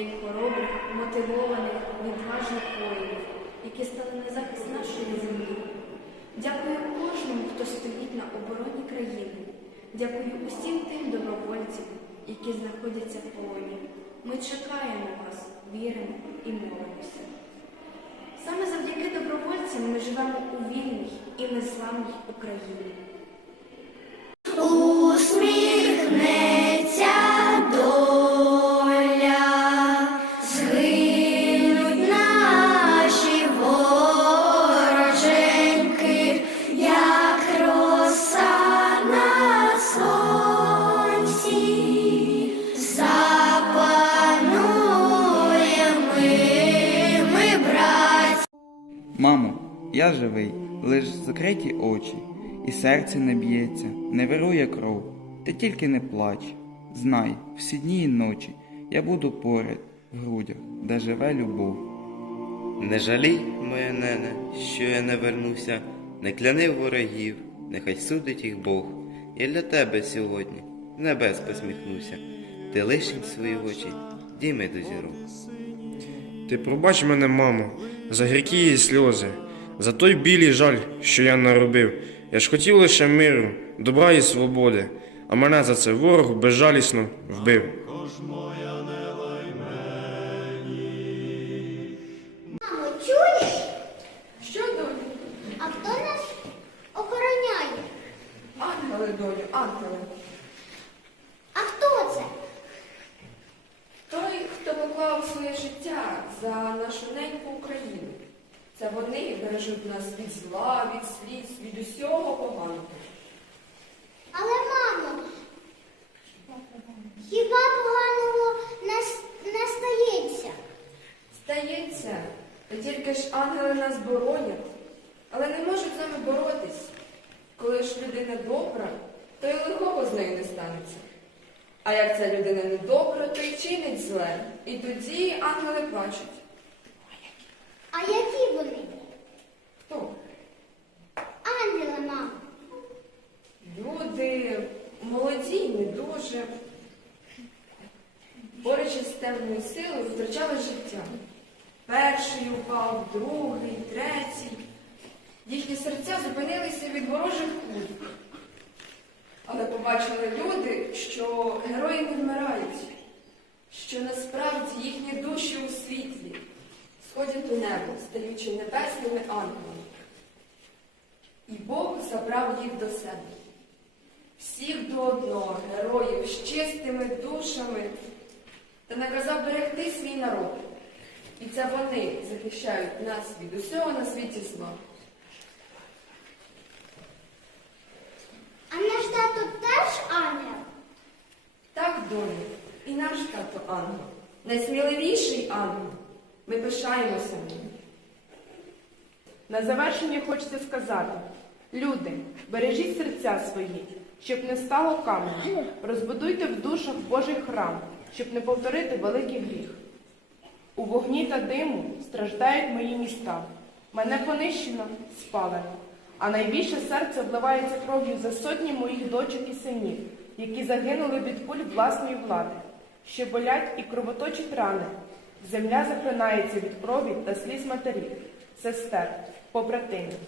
день хоробрих, мотивованих, відважних воїнів, які стали на захист нашої землі. Дякую кожному, хто стоїть на обороні країни. Дякую усім тим добровольцям, які знаходяться в полоні. Ми чекаємо вас, віримо і молимося. Саме завдяки добровольцям ми живемо у вільній і незламній Україні. Мамо, я живий, лиш закриті очі, і серце не б'ється, не вирує кров. Ти тільки не плач. Знай, всі дні і ночі я буду поряд в грудях, де живе любов. Не жалій, моя нене, що я не вернуся, не кляни ворогів, нехай судить їх Бог. Я для тебе сьогодні з небес посміхнуся. Ти лишень свої очі, дійми до зірок. Ти пробач мене, мамо, за гіркі її сльози, за той білий жаль, що я наробив. Я ж хотів лише миру, добра і свободи, а мене за це ворог безжалісно вбив. Це вони бережуть нас від зла, від сліз, від усього поганого. Але, мамо, хіба поганого не, не стається? Стається, та тільки ж ангели нас боронять, але не можуть з нами боротись. Коли ж людина добра, то й лихого з нею не станеться. А як ця людина недобра, то й чинить зле. І тоді ангели плачуть. А які вони? Хто? Ангели, мамо. Люди молоді, й дуже. Борючись з темною силою, втрачали життя. Перший упав, другий, третій. Їхні серця зупинилися від ворожих куль. Але побачили люди, що герої не вмирають, що насправді їхні душі у світлі сходять у небо, стаючи небесними ангелами. І Бог забрав їх до себе. Всіх до одного героїв з чистими душами та наказав берегти свій народ. І це вони захищають нас від усього на світі зла. А наш тато теж ангел? Так, доню, і наш тато ангел, найсміливіший ангел. Ми пишаємося ним. На завершення хочеться сказати: люди, бережіть серця свої, щоб не стало каменем. Розбудуйте в душах Божий храм, щоб не повторити великий гріх. У вогні та диму страждають мої міста. Мене понищено, спалено, а найбільше серце вливається кров'ю за сотні моїх дочок і синів, які загинули від куль власної влади, що болять і кровоточать рани. Земля захлинається від крові та сліз матерів, сестер, побратимів.